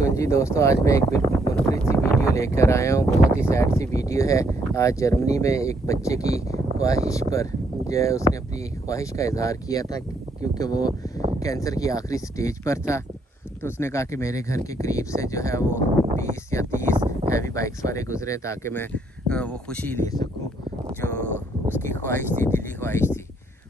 वालेकुम जी दोस्तों, आज मैं एक बिल्कुल मुनफरिद सी वीडियो लेकर आया हूँ। बहुत ही सैड सी वीडियो है। आज जर्मनी में एक बच्चे की ख्वाहिश पर जो है उसने अपनी ख्वाहिश का इजहार किया था, क्योंकि वो कैंसर की आखिरी स्टेज पर था। तो उसने कहा कि मेरे घर के करीब से जो है वो 20 या 30 हैवी बाइक्स वाले गुजरे ताकि मैं वो खुशी ले सकूँ जो उसकी ख्वाहिश थी, दिली ख्वाहिश थी।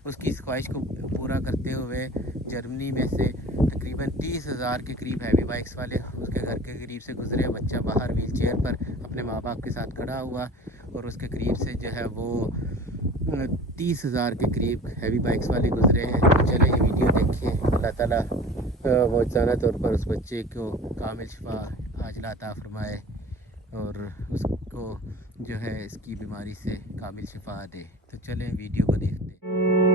उसकी इस ख्वाहिश को पूरा करते हुए जर्मनी में से तकरीबन 30,000 के करीब हैवी बाइक्स वाले उसके घर के करीब से गुजरे। बच्चा बाहर व्हील चेयर पर अपने माँ बाप के साथ खड़ा हुआ और उसके करीब से जो है वो 30,000 के करीब हैवी बाइक्स वाले गुजरे हैं। तो चले ये वीडियो देखें। अल्लाह ताला मौजूदा तौर पर उस बच्चे को कामिल शिफा आजिला अता फरमाए और उसको जो है इसकी बीमारी से कामिल शिफा दे। तो चलें वीडियो को देखते हैं।